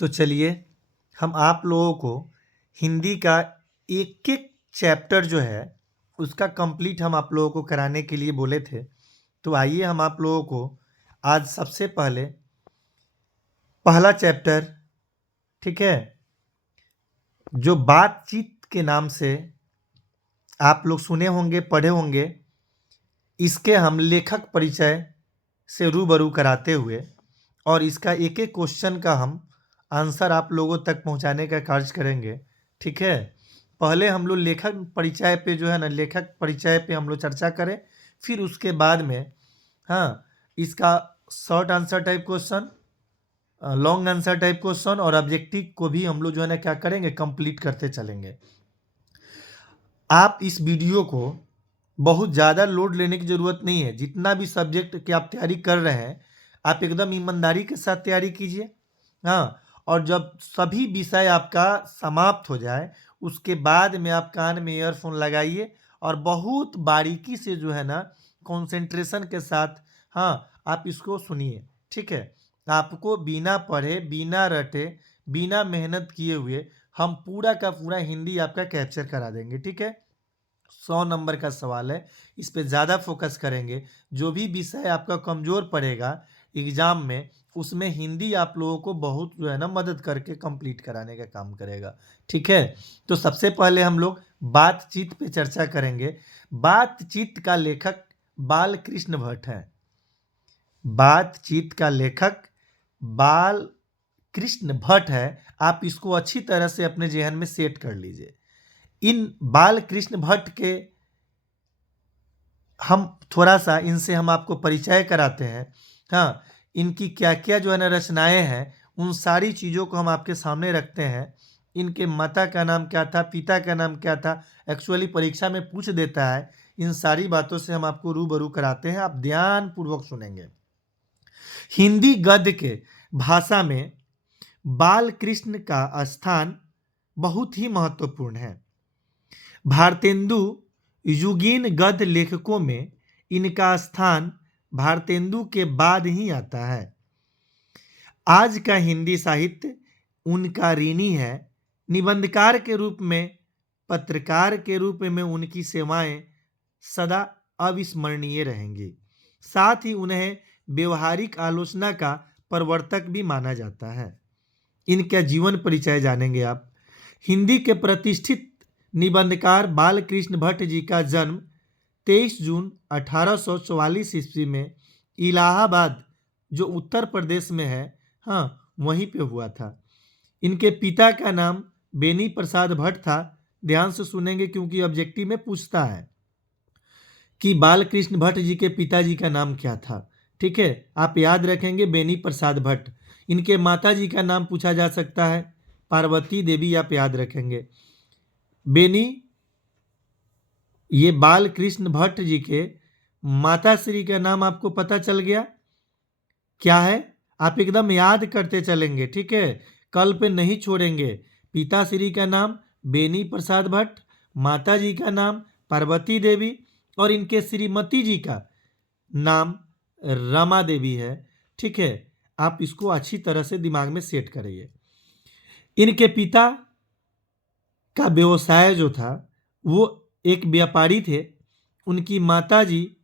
तो चलिए हम आप लोगों को हिंदी का एक एक चैप्टर जो है उसका कंप्लीट हम आप लोगों को कराने के लिए बोले थे। तो आइए हम आप लोगों को आज सबसे पहले पहला चैप्टर, ठीक है, जो बातचीत के नाम से आप लोग सुने होंगे, पढ़े होंगे, इसके हम लेखक परिचय से रूबरू कराते हुए और इसका एक एक क्वेश्चन का हम आंसर आप लोगों तक पहुंचाने का कार्य करेंगे। ठीक है, पहले हम लोग लेखक परिचय पे जो है ना, लेखक परिचय पे हम लोग चर्चा करें, फिर उसके बाद में हाँ इसका short answer type question, long answer type question और ऑब्जेक्टिव को भी हम लोग जो है ना क्या करेंगे, कंप्लीट करते चलेंगे। आप इस वीडियो को बहुत ज़्यादा लोड लेने की ज़रूरत नहीं है। जितना भी सब्जेक्ट की आप तैयारी कर रहे हैं, आप एकदम ईमानदारी के साथ तैयारी कीजिए। हाँ, और जब सभी विषय आपका समाप्त हो जाए, उसके बाद में आप कान में ईयरफोन लगाइए और बहुत बारीकी से जो है ना, कंसंट्रेशन के साथ आप इसको सुनिए। ठीक है, आपको बिना पढ़े, बिना रटे, बिना मेहनत किए हुए हम पूरा का पूरा हिंदी आपका कैप्चर करा देंगे। ठीक है, 100 नंबर का सवाल है, इस पे ज़्यादा फोकस करेंगे। जो भी विषय आपका कमज़ोर पड़ेगा एग्ज़ाम में, उसमें हिंदी आप लोगों को बहुत जो है ना मदद करके कंप्लीट कराने का काम करेगा। ठीक है, तो सबसे पहले हम लोग बातचीत पे चर्चा करेंगे। बातचीत का लेखक बाल कृष्ण भट्ट है। बातचीत का लेखक बाल कृष्ण भट्ट है। आप इसको अच्छी तरह से अपने ज़हन में सेट कर लीजिए। इन बाल कृष्ण भट्ट के हम थोड़ा सा इनसे हम आपको परिचय कराते हैं। इनकी क्या क्या जो है ना रचनाएं हैं, उन सारी चीज़ों को हम आपके सामने रखते हैं। इनके माता का नाम क्या था, पिता का नाम क्या था, एक्चुअली परीक्षा में पूछ देता है। इन सारी बातों से हम आपको रूबरू कराते हैं, आप ध्यानपूर्वक सुनेंगे। हिंदी गद्य के भाषा में बाल कृष्ण का स्थान बहुत ही महत्वपूर्ण है। भारतेंदु युगीन गद्य लेखकों में इनका स्थान भारतेंदु के बाद ही आता है। आज का हिंदी साहित्य उनका ऋणी है। निबंधकार के रूप में, पत्रकार के रूप में उनकी सेवाएं सदा अविस्मरणीय रहेंगी। साथ ही उन्हें व्यवहारिक आलोचना का प्रवर्तक भी माना जाता है। इनका जीवन परिचय जानेंगे आप। हिंदी के प्रतिष्ठित निबंधकार बालकृष्ण भट्ट जी का जन्म 23 जून 1844 ईस्वी में इलाहाबाद, जो उत्तर प्रदेश में है, वहीं पे हुआ था। इनके पिता का नाम बेनी प्रसाद भट्ट था। ध्यान से सुनेंगे क्योंकि ऑब्जेक्टिव में पूछता है कि बालकृष्ण भट्ट जी के पिताजी का नाम क्या था। ठीक है, आप याद रखेंगे बेनी प्रसाद भट्ट। इनके माता जी का नाम पूछा जा सकता है पार्वती देवी, आप याद रखेंगे। बेनी, ये बालकृष्ण भट्ट जी के माता श्री का नाम आपको पता चल गया क्या है, आप एकदम याद करते चलेंगे। ठीक है, कल पे नहीं छोड़ेंगे। पिताश्री का नाम बेनी प्रसाद भट्ट, माता जी का नाम पार्वती देवी और इनके श्रीमती जी का नाम रमा देवी है। ठीक है, आप इसको अच्छी तरह से दिमाग में सेट करिए। इनके पिता का व्यवसाय जो था वो एक व्यापारी थे। उनकी माताजी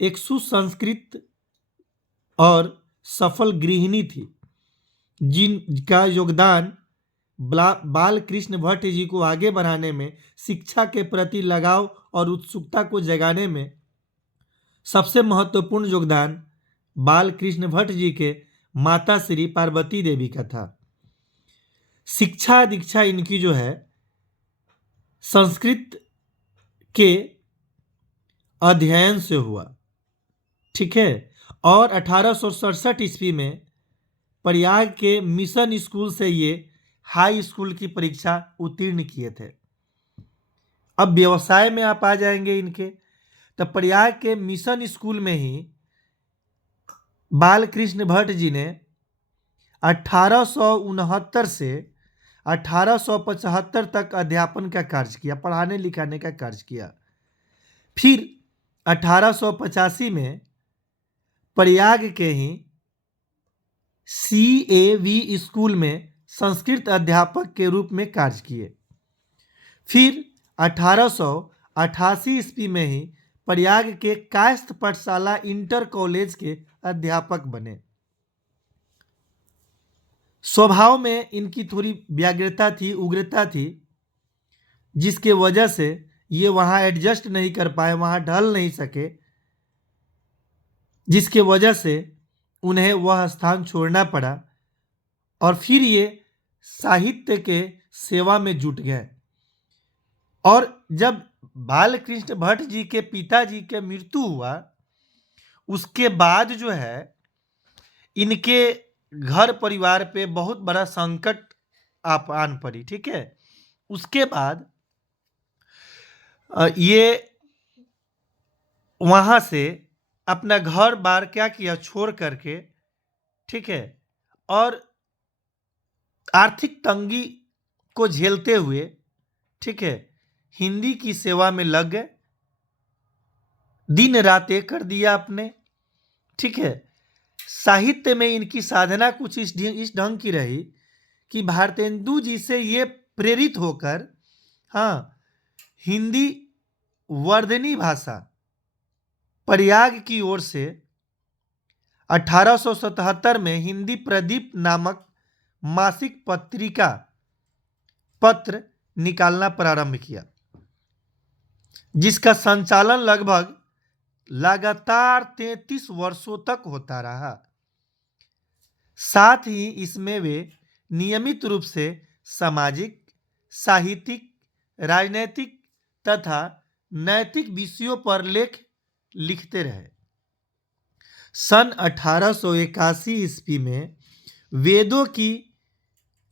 एक सुसंस्कृत और सफल गृहिणी थी, जिनका योगदान बाल कृष्ण भट्ट जी को आगे बढ़ाने में, शिक्षा के प्रति लगाव और उत्सुकता को जगाने में सबसे महत्वपूर्ण योगदान बाल कृष्ण भट्ट जी के माता श्री पार्वती देवी का था। शिक्षा दीक्षा इनकी जो है संस्कृत के अध्ययन से हुआ। ठीक है, और 1867 ईस्वी में प्रयाग के मिशन स्कूल से ये हाई स्कूल की परीक्षा उत्तीर्ण किए थे। अब व्यवसाय में आप आ जाएंगे इनके, तो प्रयाग के मिशन स्कूल में ही बालकृष्ण भट्ट जी ने 1869 से 1875 तक अध्यापन का कार्य किया, पढ़ाने लिखाने का कार्य किया। फिर 1885 में प्रयाग के ही CAV स्कूल में संस्कृत अध्यापक के रूप में कार्य किए। फिर 1888 ईस्वी में ही प्रयाग के कायस्थ पाठशाला इंटर कॉलेज के अध्यापक बने। स्वभाव में इनकी थोड़ी व्यग्रता थी, उग्रता थी, जिसके वजह से ये वहाँ एडजस्ट नहीं कर पाए, वहाँ ढल नहीं सके, जिसके वजह से उन्हें वह स्थान छोड़ना पड़ा और फिर ये साहित्य के सेवा में जुट गए। और जब बालकृष्ण भट्ट जी के पिताजी के मृत्यु हुआ, उसके बाद जो है इनके घर परिवार पे बहुत बड़ा संकट आन पड़ी। ठीक है, उसके बाद ये वहां से अपना घर बार क्या किया, छोड़ करके, ठीक है, और आर्थिक तंगी को झेलते हुए, ठीक है, हिंदी की सेवा में लग गए। दिन रात एक कर दिया आपने। ठीक है, साहित्य में इनकी साधना कुछ इस ढंग की रही कि भारतेंदु जी से ये प्रेरित होकर हिंदी वर्धनी भाषा प्रयाग की ओर से 1877 में हिंदी प्रदीप नामक मासिक पत्र निकालना प्रारंभ किया, जिसका संचालन लगभग लगातार 33 वर्षों तक होता रहा। साथ ही इसमें वे नियमित रूप से सामाजिक, साहित्यिक, राजनैतिक तथा नैतिक विषयों पर लेख लिखते रहे। सन 1881 ईस्वी में वेदों की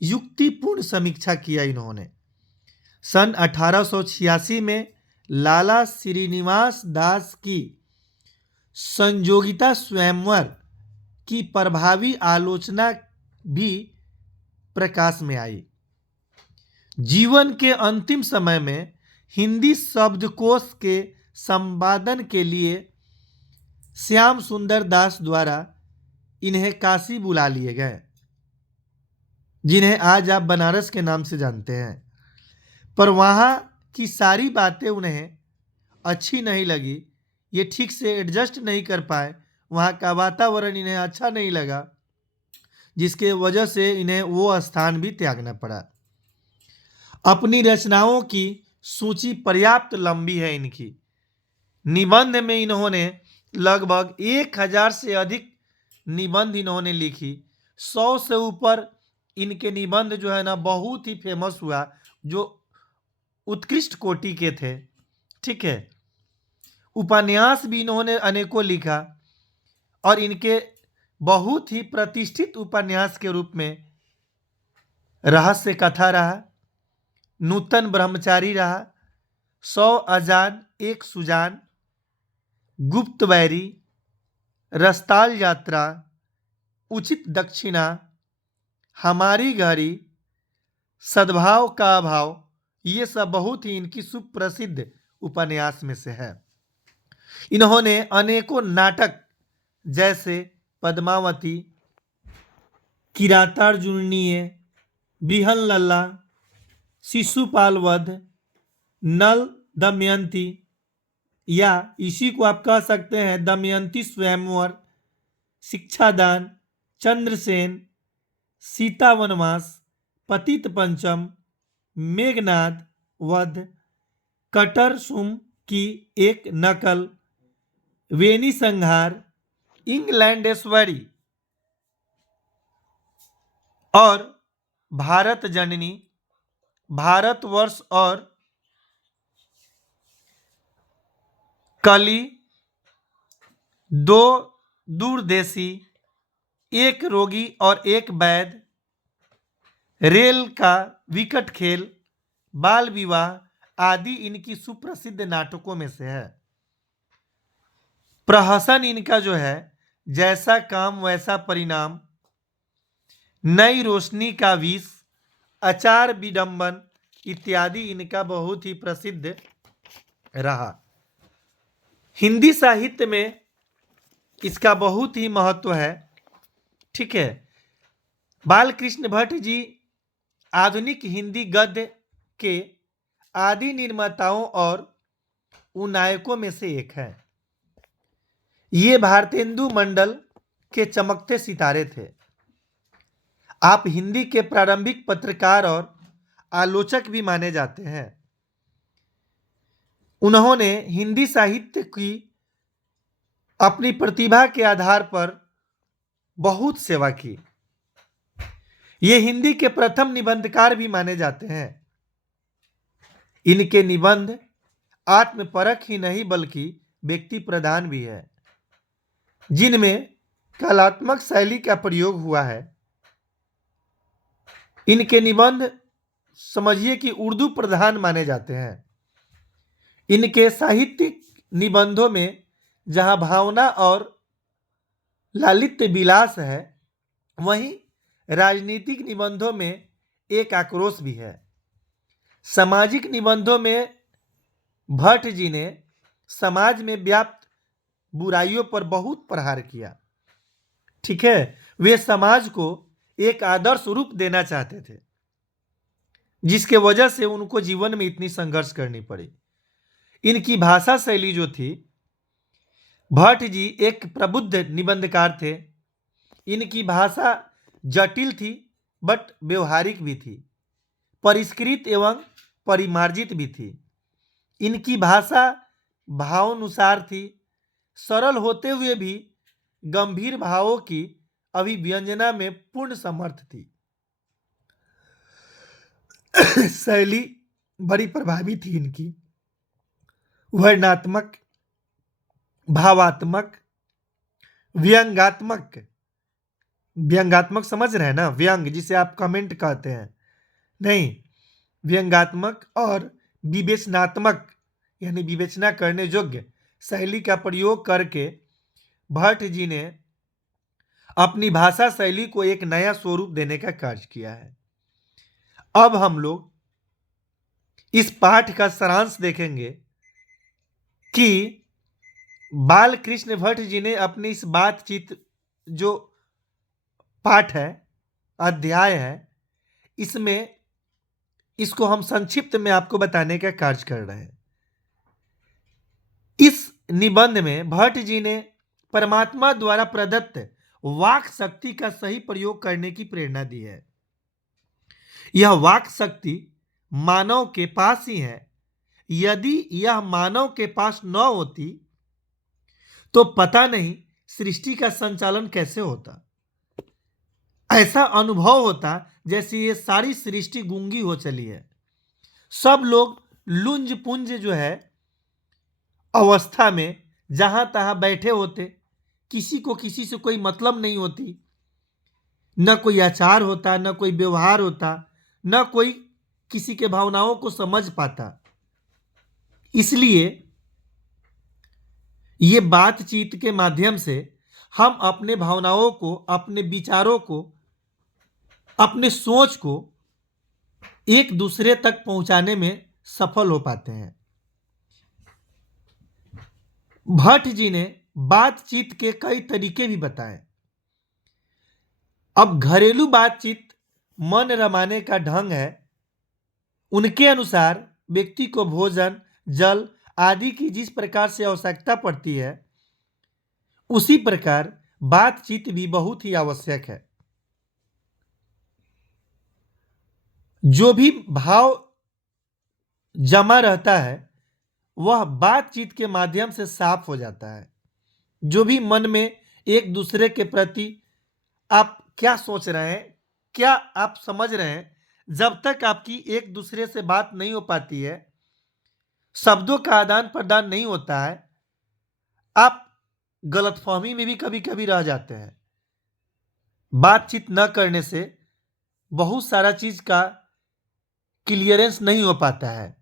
युक्तिपूर्ण समीक्षा किया इन्होंने। सन 1886 में लाला श्रीनिवास दास की संयोगिता स्वयंवर की प्रभावी आलोचना भी प्रकाश में आई। जीवन के अंतिम समय में हिंदी शब्दकोश के संपादन के लिए श्याम सुंदर दास द्वारा इन्हें काशी बुला लिए गए, जिन्हें आज आप बनारस के नाम से जानते हैं। पर वहाँ की सारी बातें उन्हें अच्छी नहीं लगी, ये ठीक से एडजस्ट नहीं कर पाए, वहाँ का वातावरण इन्हें अच्छा नहीं लगा, जिसके वजह से इन्हें वो स्थान भी त्यागना पड़ा। अपनी रचनाओं की सूची पर्याप्त लंबी है इनकी। निबंध में इन्होंने लगभग 1000 से अधिक निबंध इन्होंने लिखी। 100 से ऊपर इनके निबंध जो है ना बहुत ही फेमस हुआ, जो उत्कृष्ट कोटि के थे। ठीक है, उपन्यास भी इन्होंने अनेकों लिखा और इनके बहुत ही प्रतिष्ठित उपन्यास के रूप में रहस्य कथा रहा, नूतन ब्रह्मचारी रहा, 100 अजान एक सुजान, गुप्त बैरी, रस्ताल यात्रा, उचित दक्षिणा, हमारी घड़ी, सद्भाव का अभाव, ये सब बहुत ही इनकी सुप्रसिद्ध उपन्यास में से है। इन्होंने अनेकों नाटक जैसे पद्मावती, किरातार्जुनीय, बृहन लल्ला, शिशुपाल वध, नल दमयंती, या इसी को आप कह सकते हैं दमयंती स्वयंवर, शिक्षादान, चंद्रसेन, सीता वनवास, पतित पंचम, मेघनाद वध, कटर सुम की एक नकल, वेनी संहार, इंग्लैंडेश्वरी और भारत जननी, भारतवर्ष और कली, दो दूरदेशी, एक रोगी और एक वैद, रेल का विकट खेल, बाल विवाह आदि इनकी सुप्रसिद्ध नाटकों में से है। प्रहसन इनका जो है जैसा काम वैसा परिणाम, नई रोशनी का विष, अचार विडंबन इत्यादि इनका बहुत ही प्रसिद्ध रहा। हिंदी साहित्य में इसका बहुत ही महत्व है। ठीक है, बालकृष्ण भट्ट जी आधुनिक हिंदी गद्य के आदि निर्माताओं और उन्नायकों में से एक है। ये भारतेंदु मंडल के चमकते सितारे थे। आप हिंदी के प्रारंभिक पत्रकार और आलोचक भी माने जाते हैं। उन्होंने हिंदी साहित्य की अपनी प्रतिभा के आधार पर बहुत सेवा की। ये हिंदी के प्रथम निबंधकार भी माने जाते हैं। इनके निबंध आत्मपरक ही नहीं बल्कि व्यक्ति प्रधान भी है, जिनमें कलात्मक शैली का प्रयोग हुआ है। इनके निबंध समझिए कि उर्दू प्रधान माने जाते हैं। इनके साहित्यिक निबंधों में जहां भावना और लालित्य विलास है, वहीं राजनीतिक निबंधों में एक आक्रोश भी है। सामाजिक निबंधों में भट्ट जी ने समाज में व्याप्त बुराइयों पर बहुत प्रहार किया। ठीक है, वे समाज को एक आदर्श रूप देना चाहते थे, जिसके वजह से उनको जीवन में इतनी संघर्ष करनी पड़ी। इनकी भाषा शैली जो थी, भट्ट जी एक प्रबुद्ध निबंधकार थे। इनकी भाषा जटिल थी बट व्यवहारिक भी थी, परिष्कृत एवं परिमार्जित भी थी। इनकी भाषा भावानुसार थी, सरल होते हुए भी गंभीर भावों की अभिव्यंजना में पूर्ण समर्थ थी। शैली बड़ी प्रभावी थी इनकी, वर्णनात्मक, भावात्मक, व्यंग्यात्मक। व्यंग्यात्मक समझ रहे हैं ना, व्यंग जिसे आप कमेंट कहते हैं, नहीं, व्यंग्यात्मक और विवेचनात्मक यानी विवेचना करने योग्य शैली का प्रयोग करके भट्ट जी ने अपनी भाषा शैली को एक नया स्वरूप देने का कार्य किया है। अब हम लोग इस पाठ का सारांश देखेंगे कि बालकृष्ण भट्ट जी ने अपनी इस बातचीत जो पाठ है, अध्याय है, इसमें इसको हम संक्षिप्त में आपको बताने का कार्य कर रहे हैं। इस निबंध में भट्ट जी ने परमात्मा द्वारा प्रदत्त वाक शक्ति का सही प्रयोग करने की प्रेरणा दी है। यह वाक शक्ति मानव के पास ही है। यदि यह मानव के पास न होती तो पता नहीं सृष्टि का संचालन कैसे होता। ऐसा अनुभव होता जैसे ये सारी सृष्टि गूंगी हो चली है। सब लोग लुंज पुंज जो है अवस्था में जहां तहां बैठे होते, किसी को किसी से कोई मतलब नहीं होती, न कोई आचार होता, न कोई व्यवहार होता, न कोई किसी के भावनाओं को समझ पाता। इसलिए ये बातचीत के माध्यम से हम अपने भावनाओं को, अपने विचारों को, अपने सोच को एक दूसरे तक पहुंचाने में सफल हो पाते हैं। भट्ट जी ने बातचीत के कई तरीके भी बताए। अब घरेलू बातचीत मन रमाने का ढंग है। उनके अनुसार व्यक्ति को भोजन, जल आदि की जिस प्रकार से आवश्यकता पड़ती है, उसी प्रकार बातचीत भी बहुत ही आवश्यक है। जो भी भाव जमा रहता है वह बातचीत के माध्यम से साफ हो जाता है। जो भी मन में एक दूसरे के प्रति आप क्या सोच रहे हैं, क्या आप समझ रहे हैं, जब तक आपकी एक दूसरे से बात नहीं हो पाती है, शब्दों का आदान प्रदान नहीं होता है, आप गलतफहमी में भी कभी कभी रह जाते हैं। बातचीत न करने से बहुत सारा चीज का क्लियरेंस नहीं हो पाता है।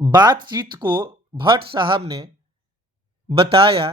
बातचीत को भट्ट साहब ने बताया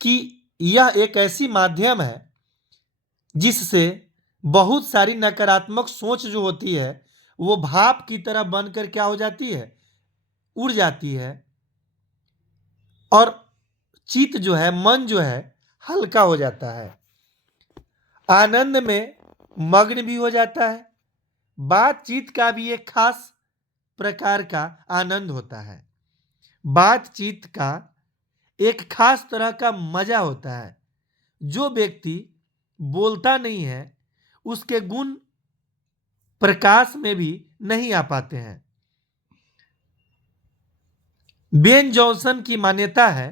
कि यह एक ऐसी माध्यम है जिससे बहुत सारी नकारात्मक सोच जो होती है वो भाप की तरह बनकर क्या हो जाती है, उड़ जाती है, और चित्त जो है, मन जो है, हल्का हो जाता है। आनंद में मग्न भी हो जाता है। बातचीत का भी एक खास प्रकार का आनंद होता है। बातचीत का एक खास तरह का मजा होता है। जो व्यक्ति बोलता नहीं है उसके गुण प्रकाश में भी नहीं आ पाते हैं। बेन जॉनसन की मान्यता है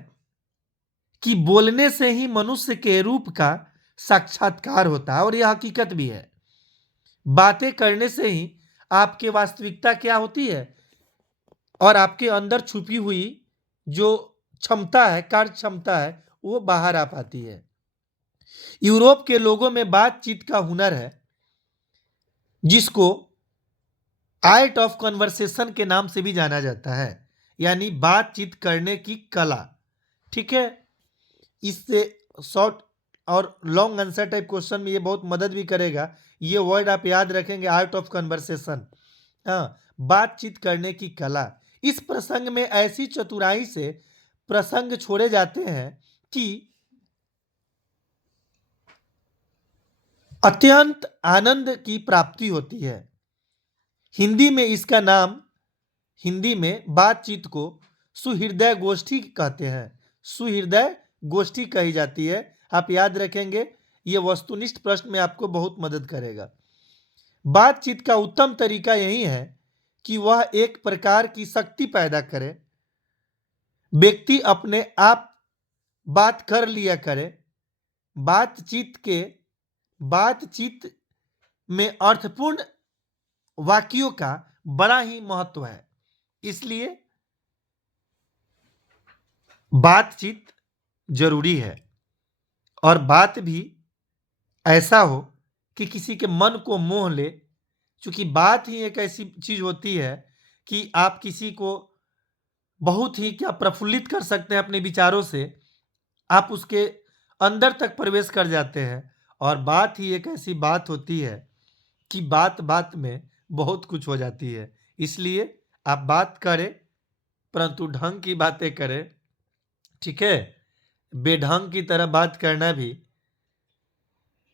कि बोलने से ही मनुष्य के रूप का साक्षात्कार होता है, और यह हकीकत भी है। बातें करने से ही आपकी वास्तविकता क्या होती है और आपके अंदर छुपी हुई जो क्षमता है, कार्य क्षमता है, वो बाहर आ पाती है। यूरोप के लोगों में बातचीत का हुनर है, जिसको आर्ट ऑफ कन्वर्सेशन के नाम से भी जाना जाता है, यानी बातचीत करने की कला। ठीक है, इससे शॉर्ट और लॉन्ग आंसर टाइप क्वेश्चन में ये बहुत मदद भी करेगा। ये वर्ड आप याद रखेंगे, आर्ट ऑफ कन्वर्सेशन। हाँ, बातचीत करने की कला। इस प्रसंग में ऐसी चतुराई से प्रसंग छोड़े जाते हैं कि अत्यंत आनंद की प्राप्ति होती है। हिंदी में इसका नाम, हिंदी में बातचीत को सुहृदय गोष्ठी कहते हैं। सुहृदय गोष्ठी कही जाती है। आप याद रखेंगे, यह वस्तुनिष्ठ प्रश्न में आपको बहुत मदद करेगा। बातचीत का उत्तम तरीका यही है कि वह एक प्रकार की शक्ति पैदा करे। व्यक्ति अपने आप बात कर लिया करे। बातचीत में अर्थपूर्ण वाक्यों का बड़ा ही महत्व है। इसलिए बातचीत जरूरी है, और बात भी ऐसा हो कि किसी के मन को मोह ले। क्योंकि बात ही एक ऐसी चीज होती है कि आप किसी को बहुत ही क्या प्रफुल्लित कर सकते हैं अपने विचारों से। आप उसके अंदर तक प्रवेश कर जाते हैं। और बात ही एक ऐसी बात होती है कि बात बात में बहुत कुछ हो जाती है। इसलिए आप बात करें, परंतु ढंग की बातें करें। ठीक है, बेढंग की तरह बात करना भी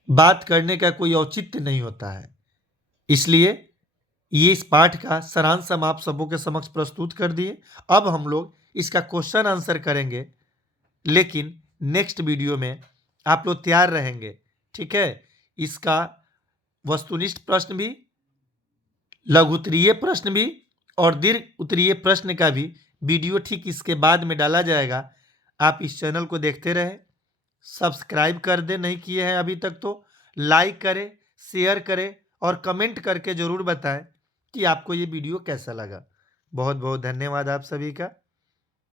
बात करने का कोई औचित्य नहीं होता है। इसलिए ये इस पाठ का सारांश हम आप सबों के समक्ष प्रस्तुत कर दिए। अब हम लोग इसका क्वेश्चन आंसर करेंगे, लेकिन नेक्स्ट वीडियो में आप लोग तैयार रहेंगे। ठीक है, इसका वस्तुनिष्ठ प्रश्न भी, लघु उत्तरीय प्रश्न भी और दीर्घ उत्तरीय प्रश्न का भी वीडियो ठीक इसके बाद में डाला जाएगा। आप इस चैनल को देखते रहें, सब्सक्राइब कर दें नहीं किए हैं अभी तक तो, लाइक करें, शेयर करें और कमेंट करके ज़रूर बताएं कि आपको ये वीडियो कैसा लगा। बहुत बहुत धन्यवाद आप सभी का।